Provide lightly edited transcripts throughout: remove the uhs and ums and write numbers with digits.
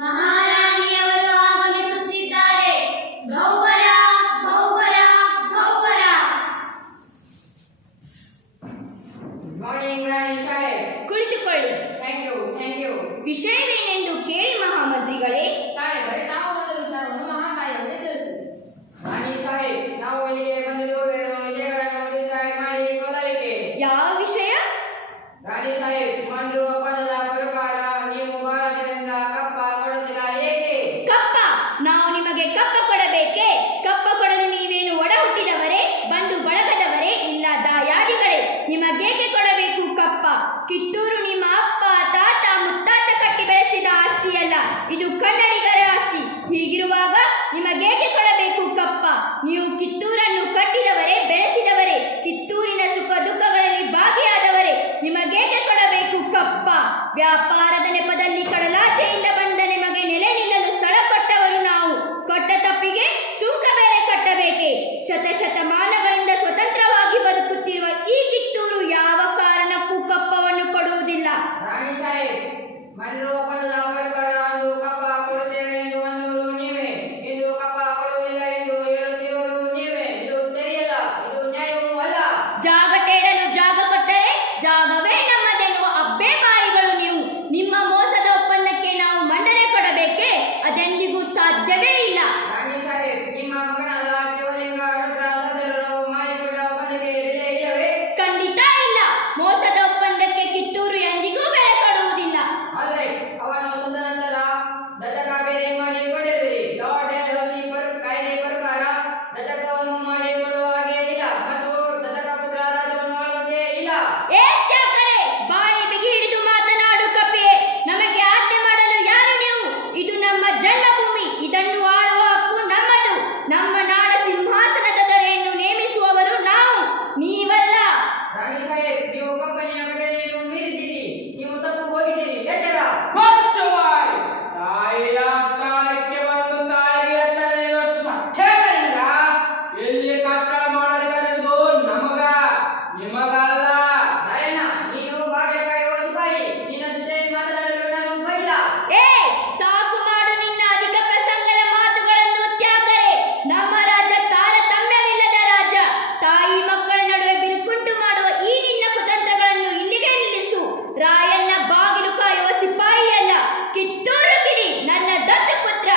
ಮಹಾರಾಣಿಯವರು ಆಗಮಿಸುತ್ತಿದ್ದಾರೆ. ಗೌಬರ ಗೌಬರ ಗೌಬರ. ಮಾರ್ನಿಂಗ್ ರಾಣಿ ಸಾಹೇಬ್. ಕುಳಿತುಕೊಳ್ಳಿ. Thank you. ವಿಷಯವೇನೆಂದು ಕೇಳಿ ಮಹಾಮಂತ್ರಿಗಳೇ. ಸಾಹೇಬರೇ, ತಾವು ಒಂದು ವಿಚಾರವನ್ನು ಮಹಾತಾಯಿಯವರಿಗೆ ತಿಳಿಸಿ. ರಾಣಿ ಸಾಹೇಬ್, ನಾವು ಇಲ್ಲಿಗೆ ಬಂದಿದ್ದು ಎರಡು ವಿಷಯಗಳನ್ನು ಡಿಸೈಡ್ ಮಾಡಿ ಕೊಡಲಿಕ್ಕೆ. ಯಾವ ವಿಷಯ? ರಾಣಿ ಸಾಹೇಬ್, ಮಾಡಿರುವ ಒಪ್ಪಂದದ ಪ್ರಕಾರ ನೀವು ಬಹಳ ದಿನದಿಂದ ಕಪ್ಪ ಕೊಡುತ್ತಿಲ್ಲ, ಏಕೆ? ಕಪ್ಪ? ನಾವು ನಿಮಗೆ ಕಪ್ಪ ಕೊಡಬೇಕೇ? ಕಪ್ಪ ಕೊಡಲು ನೀವೇನು ಒಡ ಹುಟ್ಟಿದವರೇ, ಬಂಧು ಬಳಗದವರೇ, ಇಲ್ಲ ದಾಯಾದಿಗಳೇ? ನಿಮಗೇಕೆ ಕೊಡಬೇಕು ಕಪ್ಪ? ಕಿತ್ತೂರು ನಿಮ್ಮ ಅಪ್ಪ ತಾತ ಮುತ್ತಾತ ಕಟ್ಟಿ ಬೆಳೆಸಿದ ಆಸ್ತಿಯಲ್ಲ, ಇದು ಕನ್ನಡಿಗರ ಆಸ್ತಿ. ಹೀಗಿರುವಾಗ ನಿಮಗೇಕೆ ಕೊಡಬೇಕು ಕಪ್ಪ? ನೀವು ಕಿತ್ತೂರನ್ನು ಕಟ್ಟಿದವರೇ, ಬೆಳೆಸಿದವರೇ, ಕಿತ್ತೂರಿನ ಸುಖ ದುಃಖಗಳಲ್ಲಿ ಭಾಗಿಯಾದವರೇ. ನಿಮಗೇಕೆ ಕೊಡಬೇಕು ಕಪ್ಪ? ವ್ಯಾಪಾರದ ನೆಪದಲ್ಲಿ ಕಡಲಾಚೆಯಿಂದ ಬಂದ ನಿಮಗೆ ನೆಲೆ ನಿಲ್ಲಲು ಸ್ಥಳ ಕೊಟ್ಟವರು ನಾವು. ಕೊಟ್ಟ ತಪ್ಪಿಗೆ ಸುಂಕ ಬೇರೆ ಕಟ್ಟಬೇಕೆ? ಶತಶತಮಾನಗಳಿಂದ ಸ್ವತಂತ್ರವಾಗಿ ಬದುಕುತ್ತಿರುವ ಈ ಕಿತ್ತೂರು ಯಾವ ಕಾರಣಕ್ಕೂ ಕಪ್ಪವನ್ನು ಕೊಡುವುದಿಲ್ಲ. ರಾಣಿ ಸಾಹೇಬ್, ಮಾಡಿರುವ ಒಪ್ಪಂದದ ಪ್ರಕಾರ ಅಂದು ಕಪ್ಪ ಕೊಡುತ್ತೇವೆ ಎಂದು ಅನ್ನುವರು ನೀವೇ, ಇಂದು ಕಪ್ಪ ಕೊಡುವುದಿಲ್ಲ ಎಂದು ಹೇಳುತ್ತಿರುವರು ನೀವೇ. ಇದು ಸರಿಯಲ್ಲ, ಇದು ನ್ಯಾಯವೂ ಅಲ್ಲ. ಜಾಗ ತೇಡಲು ಜಾಗ ಕೊಟ್ಟರೆ ಜಾಗವೇ ನಮ್ಮದೆನ್ನುವ ಅಬ್ಬೆ ಬಾಯಿಗಳು ನೀವು. ನಿಮ್ಮ ಮೋಸದ ಒಪ್ಪಂದಕ್ಕೆ ನಾವು ಮಂಡನೆ ಕೊಡಬೇಕೆ? ಅದೆಂದಿಗೂ ಸಾಧ್ಯವೇ ಇಲ್ಲ. ರಾಣಿ ಸಾಹೇಬ್, ನಿಮ್ಮ ಮಗನಾದ ಶಿವಲಿಂಗ ರುದ್ರ ಸಹೋದರರು ಮಾಡಿಕೊಂಡ ಒಪ್ಪಂದಕ್ಕೆ ಬೆಲೆ ಇಲ್ಲವೇ? ಖಂಡಿತ ಇಲ್ಲ. ಮೋಸದ ಒಪ್ಪಂದಕ್ಕೆ ಕಿತ್ತೂರು ಎಂದಿಗೂ ಬೆಲೆ ಕೊಡುವುದಿಲ್ಲ. ಆದರೆ ಅವನು ಸತ್ತ ನಂತರ ರಜಕ ಬೇರೆ ಮಾಡಿಕೊಂಡಿರುವಿರಿ. ಲಾರ್ಡ್ ಎಲ್ಹೌಸಿ ಕಾಯ್ದೆ ಪ್ರಕಾರ ರಜಕವನ್ನು ಮಾಡಿಕೊಳ್ಳುವ ಹಾಗೆ ಇಲ್ಲ ಮತ್ತು ರಜಕ ಪುತ್ರ ರಾಜ್ಯವನ್ನು ಆಳುವಂತೆ ಇಲ್ಲ. ಏ ತ್ಯಾಕರೆ, ಬಾಯಿ ಬಿಗಿ ಹಿಡಿದು ಮಾತನಾಡು ಕಪಿಯೇ. ನಮಗೆ ಆಜ್ಞೆ ಮಾಡಲು ಯಾರು ನೀವು? ಇದು ನಮ್ಮ ಜನ್ಮಭೂಮಿ. ಇದನ್ನು ಆಳುವ ಹಕ್ಕು ನಮ್ಮದು. ನಮ್ಮ ನಾಡ ಸಿಂಹಾಸನದ ದೊರೆಯನ್ನು ನೇಮಿಸುವವರು ನಾವು, ನೀವಲ್ಲ. ರಾಣಿ ಸಾಹೇಬ್, ನೀವು ಕಂಪನಿಯ ಕಟ್ಟಳೆಯನ್ನು ಮೀರಿದ್ದೀರಿ. ನೀವು ತಪ್ಪು ಹೋಗಿದ್ದೀರಿ. ಎಚ್ಚರ. ಮಚ್ಚವಾಯ್ ತಾಯಿಯ ಸ್ಥಾನಕ್ಕೆ ಬಂದು ತಾಯಿಗೆ ಎಚ್ಚರಿಸುವಷ್ಟು ಸತ್ಯಗಳಿಲ್ಲ. ಎಲ್ಲಿ ಕಟ್ಟಡ ಮಾಡೋದಕ್ಕಿರೋದು ನಮಗ, ನಿಮಗಲ್ಲ. ನಾರಾಯಣ, ನೀನು ಬಾಗಿಲ ಕಾಯುವ ಸಿಪಾಯಿ. ನಿನ್ನ ಜೊತೆ ಮಾತನಾಡಲು ನಾನು ಬೈಲ. ಏ ಸಾಕು ಮಾಡು ನಿನ್ನ ಅಧಿಕ ಪ್ರಸಂಗದ ಮಾತುಗಳನ್ನು ತ್ಯಾಕರೆ. ನಮ್ಮ ರಾಜ್ಯ ತಾರತಮ್ಯವಿಲ್ಲದ ರಾಜ್ಯ. ತಾಯಿ ಮಕ್ಕಳ ನಡುವೆ ಬಿರುಕುಂಟು ಮಾಡುವ ಈ ನಿನ್ನ ಕುತಂತ್ರಗಳನ್ನು ಇಲ್ಲಿಗೆ ನಿಲ್ಲಿಸು. ರಾಯಣ್ಣ ಬಾಗಿಲು ಕಾಯುವ ಸಿಪಾಯಿಯಲ್ಲ, ಕಿತ್ತೂರು ಕಿಡಿ ನನ್ನ ದತ್ತು ಪುತ್ರ.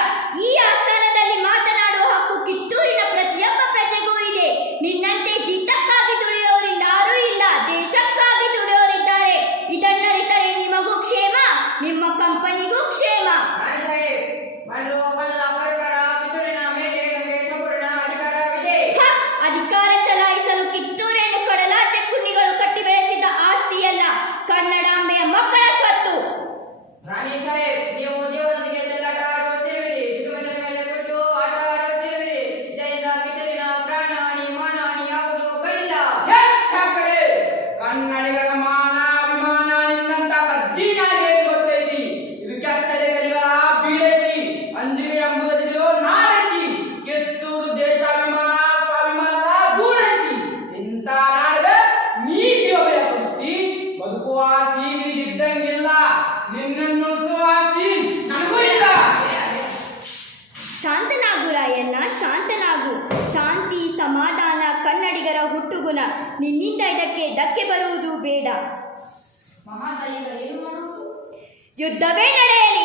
ಈ ಆಸ್ಥಾನದಲ್ಲಿ ಮಾತನಾಡುವ ಹಕ್ಕು ಕಿತ್ತೂರಿನ ಪ್ರತಿಯೊಬ್ಬ ಪ್ರಜೆಗೂ ಇದೆ. ನಿನ್ನಂತೆ ಜೀತಕ್ಕಾಗಿ ದುಡಿಯೋರಿಲ್ಲಾರೂ ಇಲ್ಲ, ದೇಶಕ್ಕಾಗಿ ದುಡಿಯೋರಿದ್ದಾರೆ. ಇದನ್ನರಿತರೆ ನಿಮಗೂ ಕ್ಷೇಮ, ನಿಮ್ಮ ಕಂಪನಿಗೂ ಕ್ಷೇಮ. ರಾಣಿ ಸಾಹೇಬ್, ಮಾಡಿರುವ ಒಪ್ಪಂದದ ಪ್ರಕಾರ ಕಿತ್ತೂರಿನ ಮೇಲೆ ನಮಗೆ ಸಂಪೂರ್ಣ ಅಧಿಕಾರವಿದೆ. ಹ, ಅಧಿಕಾರ ಚಲಾಯಿಸಲು ಕಿತ್ತೂರೇನು ಕಡಲಾಚೆ ಕುಣಿಗಳು ಕಟ್ಟಿ ಬೆಳೆಸಿದ ಆಸ್ತಿಯಲ್ಲ, ಕನ್ನಡಾಂಬೆಯ ಮಕ್ಕಳ ಸ್ವತ್ತು. ರಾಣಿ ಸಾಹೇಬ್, ನೀವು ದೇವರೊಂದಿಗೆ ಚೆಲ್ಲಾಟ ಆಡುತ್ತಿರುವಿರಿ. ಶ್ರೀಮಂತರ ಮೇಲೆ ಕೊಟ್ಟು ಆಟ ಆಡುತ್ತಿರುವಿರಿ. ಇದರಿಂದ ಕಿತ್ತೂರಿನ ಪ್ರಾಣ ಹಾನಿ ಮಾನಹಾನಿ ಆಗುವುದು ಖಂಡಿತ. ಹೆಚ್ಚಾಕರೆ ಕನ್ನಡಿಗರ ಮಾನ ಅಭಿಮಾನ ನಿನ್ನಂತ ಕಜ್ಜಿನಾಗೆ ಗೊತ್ತೈತಿ. ಇದು ಕೆಚ್ಚರೆ ಗಲಿಗಳ ಬೀಳೈತಿ. ಅಂಜಿಕೆ ಎಂಬುದಿದೆಯೋ ನಾಡೈತಿ. ಕಿತ್ತೂರು ದೇಶಾಭಿಮಾನ ಸ್ವಾಭಿಮಾನದ ಗೂಡೈತಿ. ಇಂಥ ನಾಡಿಗೆ ನೀ ಜೀವ ಬೆಲೆ ಕೊಡಿಸ್ತಿ. ಬದುಕುವ ಆಸಿ ನಿನಗಿದ್ದಂಗಿಲ್ಲ. ನಿನ್ನನ್ನು ಸುವಾಸಿ ನನಗೂ ಇಲ್ಲ. ಶಾಂತನಾಗು ರಾಯಣ್ಣ, ಶಾಂತನಾಗು. ಶಾಂತಿ ಸಮಾಧಾನ ಕನ್ನಡಿಗರ ಹುಟ್ಟುಗುಣ. ನಿನ್ನಿಂದ ಇದಕ್ಕೆ ಧಕ್ಕೆ ಬರುವುದು ಬೇಡ. ಮಹಾತಾಯಿಗಳು ಏನು ಮಾಡುವುದು? ಯುದ್ಧವೇ ನಡೆಯಲಿ.